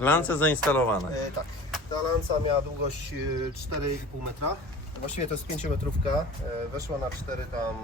Lance zainstalowane. E, tak, ta lanca miała długość e, 4,5 metra. Właściwie to jest 5 metrówka. E, weszła na 4 tam,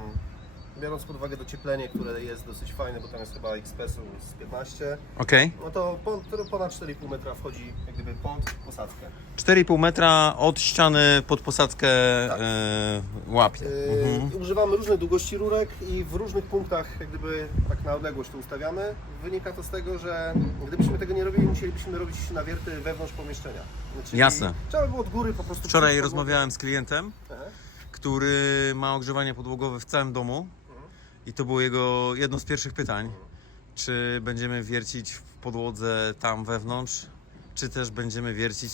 biorąc pod uwagę docieplenie, które jest dosyć fajne, bo tam jest chyba XPS-u z 15, Okej. no to po, to ponad 4,5 metra wchodzi jak gdyby pod posadzkę. 4,5 metra od ściany pod posadzkę Tak. e, łapie. E, Mhm. Używamy różnej długości rurek i w różnych punktach jak gdyby tak na odległość to ustawiamy. Wynika to z tego, że gdybyśmy tego nie robili, musielibyśmy robić nawierty wewnątrz pomieszczenia. Czyli Jasne. Trzeba by było od góry po prostu... Wczoraj rozmawiałem z klientem, Aha. który ma ogrzewanie podłogowe w całym domu i to było jego jedno z pierwszych pytań. Czy będziemy wiercić w podłodze tam wewnątrz, czy też będziemy wiercić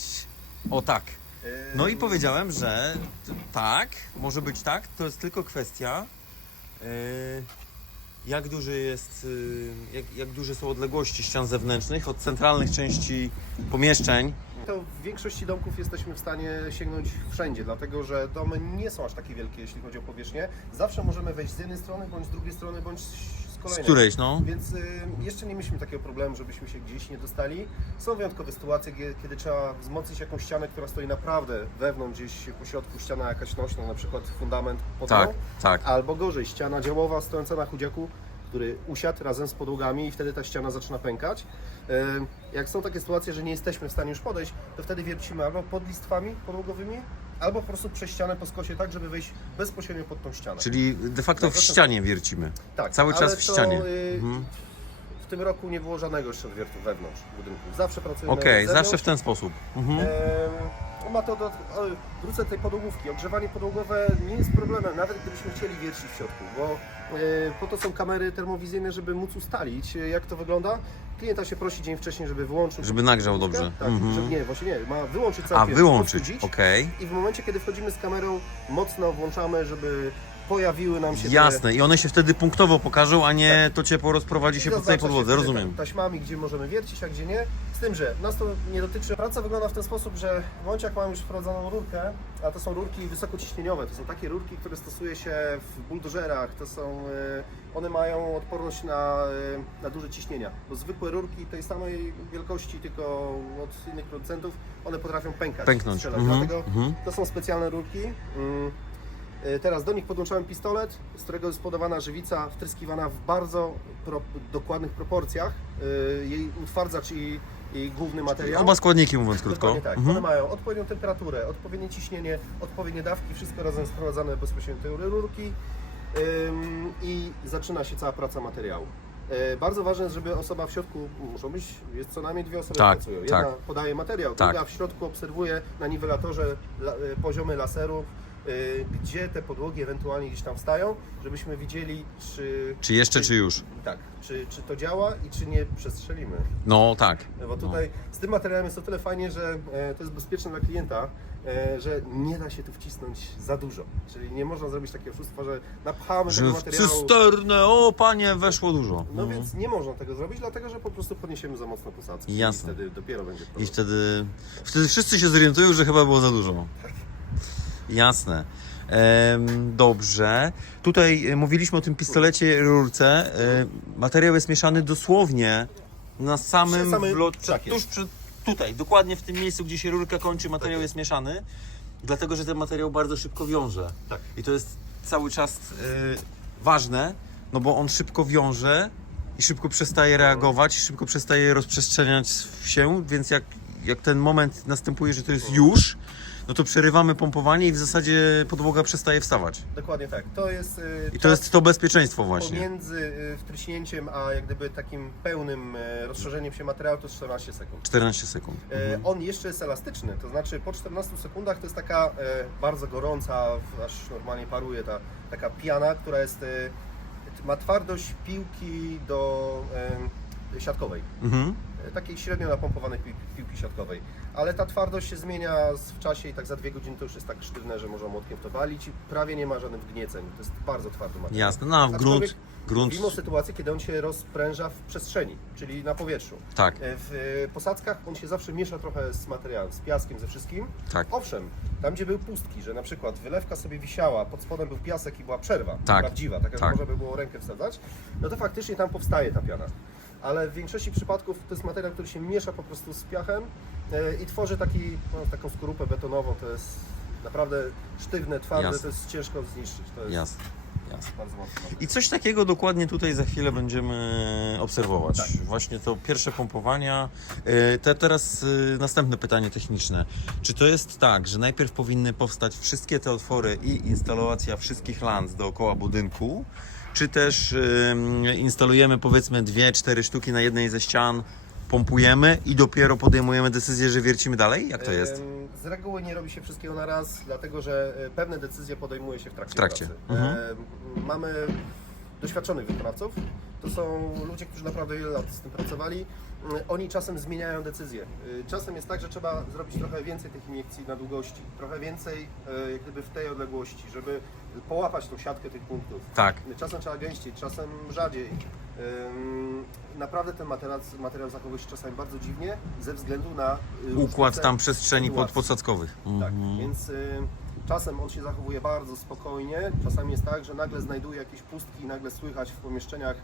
o tak. No i powiedziałem, że tak, może być tak, to jest tylko kwestia yy, jak jest, yy, jak, jak duże są odległości ścian zewnętrznych od centralnych części pomieszczeń. To w większości domków jesteśmy w stanie sięgnąć wszędzie, dlatego że domy nie są aż takie wielkie, jeśli chodzi o powierzchnię. Zawsze możemy wejść z jednej strony, bądź z drugiej strony, bądź z Z kolejnej. którejś, no? Więc y, jeszcze nie mieliśmy takiego problemu, żebyśmy się gdzieś nie dostali. Są wyjątkowe sytuacje, kiedy trzeba wzmocnić jakąś ścianę, która stoi naprawdę wewnątrz, gdzieś po środku ściana jakaś nośna, na przykład fundament pod Tak, tak. Albo gorzej, ściana działowa stojąca na chudziaku, który usiadł razem z podłogami i wtedy ta ściana zaczyna pękać. E, Jak są takie sytuacje, że nie jesteśmy w stanie już podejść, to wtedy wiercimy albo pod listwami podłogowymi, albo po prostu przez ścianę po skosie, tak żeby wejść bezpośrednio pod tą ścianę. Czyli de facto w ścianie wiercimy. tak, cały czas w ścianie. To, y, Mhm. W tym roku nie było żadnego jeszcze odwiertu wewnątrz budynku. Zawsze pracujemy Okej, zewnątrz. zawsze w ten sposób. Mhm. Em, Ma to do, o, wrócę do tej podłogówki. Ogrzewanie podłogowe nie jest problemem, nawet gdybyśmy chcieli wiercić w środku, bo e, po to są kamery termowizyjne, żeby móc ustalić, e, jak to wygląda. Klienta się prosi dzień wcześniej, żeby wyłączył. Żeby nagrzał podłogówkę. dobrze. Tak, Mhm. żeby, nie, właśnie nie, ma wyłączyć A, całkiem, wyłączyć, odchudzić. okej. I w momencie, kiedy wchodzimy z kamerą, mocno włączamy, żeby pojawiły nam się te Jasne, i one się wtedy punktowo pokażą, a nie to ciepło rozprowadzi się I po całej się podłodze, rozumiem. ta- Taśmami, gdzie możemy wiercić, a gdzie nie. Z tym, że nas to nie dotyczy. Praca wygląda w ten sposób, że w momencie jak mamy już wprowadzoną rurkę, a to są rurki wysokociśnieniowe, to są takie rurki, które stosuje się w buldożerach, to są, e, one mają odporność na, e, na duże ciśnienia, bo zwykłe rurki tej samej wielkości, tylko od innych producentów, one potrafią pękać, Pęknąć. strzelać, Mhm, dlatego mhm. to są specjalne rurki. E, Teraz do nich podłączałem pistolet, z którego jest podawana żywica wtryskiwana w bardzo pro, dokładnych proporcjach. E, Jej utwardzacz i, i główny materiał. Oba składniki mówiąc krótko. Dokładnie tak. Mhm. One mają odpowiednią temperaturę, odpowiednie ciśnienie, odpowiednie dawki, wszystko razem sprowadzane bezpośrednio do rurki i zaczyna się cała praca materiału. E, Bardzo ważne jest, żeby osoba w środku, muszą być, jest co najmniej dwie osoby Tak, pracują. Jedna tak. podaje materiał, Tak. druga w środku obserwuje na niwelatorze la, poziomy laserów, gdzie te podłogi ewentualnie gdzieś tam wstają, żebyśmy widzieli, czy, Czy jeszcze, czy już? tak, czy, czy to działa i czy nie przestrzelimy. No tak. No Bo tutaj z tym materiałem jest o tyle fajnie, że e, to jest bezpieczne dla klienta, e, że nie da się tu wcisnąć za dużo. Czyli nie można zrobić takiego oszustwa, że napchamy Że tego materiału. cysternę, o panie, weszło dużo. No Mhm. więc nie można tego zrobić, dlatego że po prostu podniesiemy za mocno posadzkę. Jasne. I wtedy dopiero będzie I problem. wtedy, wtedy wszyscy się zorientują, że chyba było za dużo. Jasne. Em, dobrze. Tutaj e, mówiliśmy o tym pistolecie rurce. E, materiał jest mieszany dosłownie na samym samym- wlot, tak jest. tuż przed, tutaj, dokładnie w tym miejscu, gdzie się rurka kończy, materiał jest mieszany, dlatego że ten materiał bardzo szybko wiąże. Tak. I to jest cały czas e, ważne, no bo on szybko wiąże i szybko przestaje reagować, szybko przestaje rozprzestrzeniać się, więc jak, jak ten moment następuje, że to jest już, no to przerywamy pompowanie i w zasadzie podłoga przestaje wstawać. Dokładnie tak. To jest, e, I to czas jest to bezpieczeństwo właśnie. pomiędzy e, wtryśnięciem a jak gdyby takim pełnym e, rozszerzeniem się materiału to 14 sekund. 14 sekund. Mhm. On jeszcze jest elastyczny, to znaczy po 14 sekundach to jest taka bardzo gorąca, w- aż normalnie paruje ta taka piana, która jest, ma twardość piłki do siatkowej. Mhm. Takiej średnio napompowanej pi, piłki siatkowej. Ale ta twardość się zmienia w czasie i tak za dwie godziny to już jest tak sztywne, że można młotkiem to walić i prawie nie ma żadnych wgnieceń. To jest bardzo twardy materiał. Jasne, no a w grunt, grunt, Mówimy o sytuacji, kiedy on się rozpręża w przestrzeni, czyli na powietrzu. tak, E, W e, posadzkach on się zawsze miesza trochę z materiałem, z piaskiem, ze wszystkim. tak, Owszem, tam gdzie były pustki, że na przykład wylewka sobie wisiała, pod spodem był piasek i była przerwa Tak, prawdziwa, taka, tak. że można by było rękę wsadzać, no to faktycznie tam powstaje ta piana. Ale w większości przypadków to jest materiał, który się miesza po prostu z piachem e, i tworzy taki, no, taką skorupę betonową. To jest naprawdę sztywne, twarde, Jasne. to jest ciężko zniszczyć. To jest Jasne, jasne. bardzo mocno. I coś takiego dokładnie tutaj za chwilę będziemy obserwować. Tak. Właśnie to pierwsze pompowania. E, Te teraz e, następne pytanie techniczne. Czy to jest tak, że najpierw powinny powstać wszystkie te otwory i instalacja wszystkich lans dookoła budynku? Czy też em, instalujemy powiedzmy dwie, cztery sztuki na jednej ze ścian, pompujemy i dopiero podejmujemy decyzję, że wiercimy dalej? Jak to jest? Z reguły nie robi się wszystkiego na raz, dlatego że e, pewne decyzje podejmuje się w trakcie. W trakcie. Mhm. Mamy doświadczonych wykonawców. To są ludzie, którzy naprawdę wiele lat z tym pracowali. Mm, Oni czasem zmieniają decyzje. Y, Czasem jest tak, że trzeba zrobić trochę więcej tych iniekcji na długości, trochę więcej e, jak gdyby w tej odległości, żeby połapać tą siatkę tych punktów. Tak. Czasem trzeba gęściej, czasem rzadziej. Ym, Naprawdę ten materiał, materiał zachowuje się czasami bardzo dziwnie ze względu na y, Układ tam przestrzeni pod, sytuacji. podsadzkowych. Tak, Mhm. więc y, czasem on się zachowuje bardzo spokojnie, czasami jest tak, że nagle znajduje jakieś pustki i nagle słychać w pomieszczeniach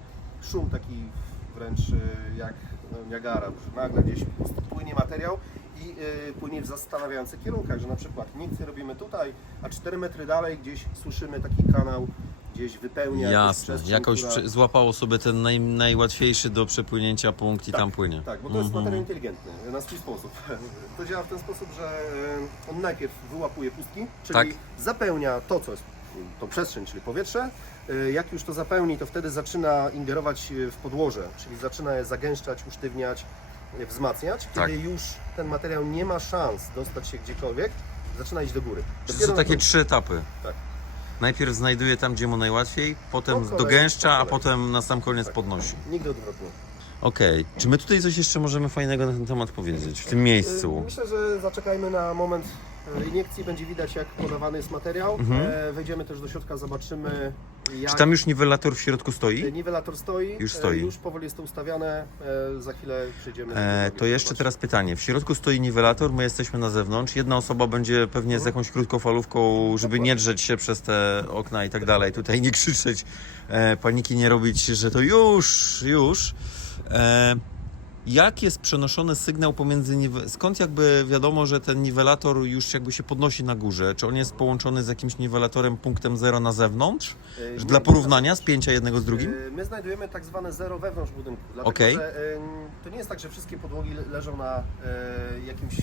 szum taki wręcz y, jak no, Niagara, że nagle gdzieś płynie materiał i y, płynie w zastanawiających kierunkach, że na przykład nic nie robimy tutaj, a 4 metry dalej gdzieś słyszymy taki kanał, gdzieś wypełnia Jasne, jakoś która- złapało sobie ten naj, najłatwiejszy do przepłynięcia punkt i Tak, tam płynie. Tak, bo to jest Mhm. materiał inteligentny na swój sposób. To działa w ten sposób, że on najpierw wyłapuje pustki, czyli Tak. zapełnia to, co jest tą przestrzeń, czyli powietrze. E, Jak już to zapełni, to wtedy zaczyna ingerować e, w podłoże, czyli zaczyna je zagęszczać, usztywniać, e, wzmacniać. Kiedy Tak. już ten materiał nie ma szans dostać się gdziekolwiek, zaczyna iść do góry. Czy to są takie trzy etapy? Tak. Najpierw znajduje tam, gdzie mu najłatwiej, potem Po kolei, dogęszcza, po a kolei. potem na sam koniec podnosi. Nigdy odwrotnie. Okej, czy my tutaj coś jeszcze możemy fajnego na ten temat powiedzieć, w tym Y, miejscu? Myślę, że zaczekajmy na moment iniekcji, będzie widać jak podawany jest materiał. Mhm. E, Wejdziemy też do środka, zobaczymy jak Czy tam już niwelator w środku e, stoi? niwelator stoi. Już stoi. E, Już powoli jest to ustawiane, e, za chwilę przejdziemy. do E, to jeszcze teraz pytanie. W środku stoi niwelator, my jesteśmy na zewnątrz. Jedna osoba będzie pewnie Mhm. z jakąś krótkofalówką, żeby nie drzeć się przez te okna i tak dalej. Tutaj nie krzyczeć, e, paniki nie robić, że to już, już. E, jak jest przenoszony sygnał pomiędzy... Skąd jakby wiadomo, że ten niwelator już jakby się podnosi na górze? Czy on jest połączony z jakimś niwelatorem punktem zero na zewnątrz? Że nie- Dla porównania spięcia jednego z drugim? E, My znajdujemy tak zwane zero wewnątrz budynku. Dlatego, Okej. że e, to nie jest tak, że wszystkie podłogi le- leżą na jakimś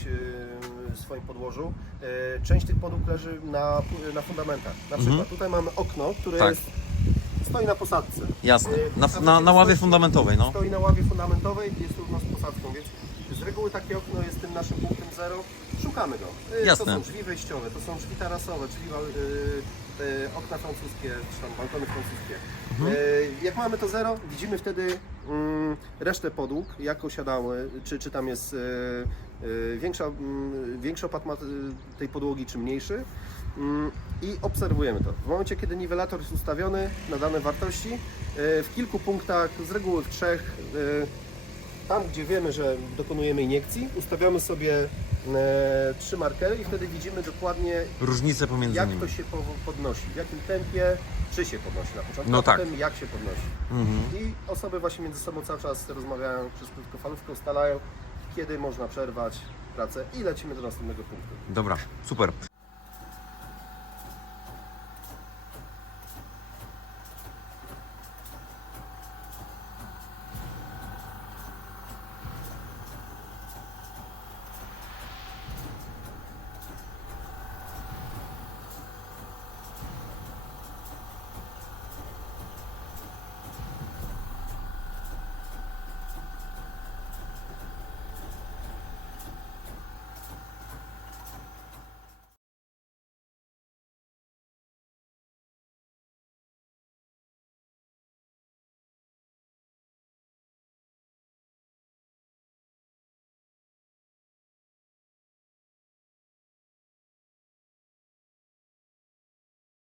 swoim podłożu. Część tych podłóg leży na, na fundamentach. Na przykład Mhm. tutaj mamy okno, które Tak. jest, stoi na posadce. Jasne. E, Na, na, na ławie fundamentowej, no. Stoi na ławie fundamentowej, jest równo z posadzką, więc z reguły takie okno jest tym naszym punktem zero. Szukamy go. E, Jasne. To są drzwi wejściowe, to są drzwi tarasowe, e, e, okna francuskie, czy tam balkony francuskie. Mhm. Jak mamy to zero, widzimy wtedy mm, resztę podłóg, jak osiadały, czy, czy tam jest większa, mm, większy opad tej podłogi, czy mniejszy. Mm, I obserwujemy to. W momencie, kiedy niwelator jest ustawiony na dane wartości, e, w kilku punktach, z reguły w trzech, e, tam gdzie wiemy, że dokonujemy iniekcji, ustawiamy sobie e, trzy markery i wtedy widzimy dokładnie Różnice pomiędzy jak nimi. to się po- podnosi, w jakim tempie, czy się podnosi na początku, No a tak. potem jak się podnosi. Mhm. I osoby właśnie między sobą cały czas rozmawiają przez krótkofalówkę, ustalają, kiedy można przerwać pracę i lecimy do następnego punktu. Dobra, super.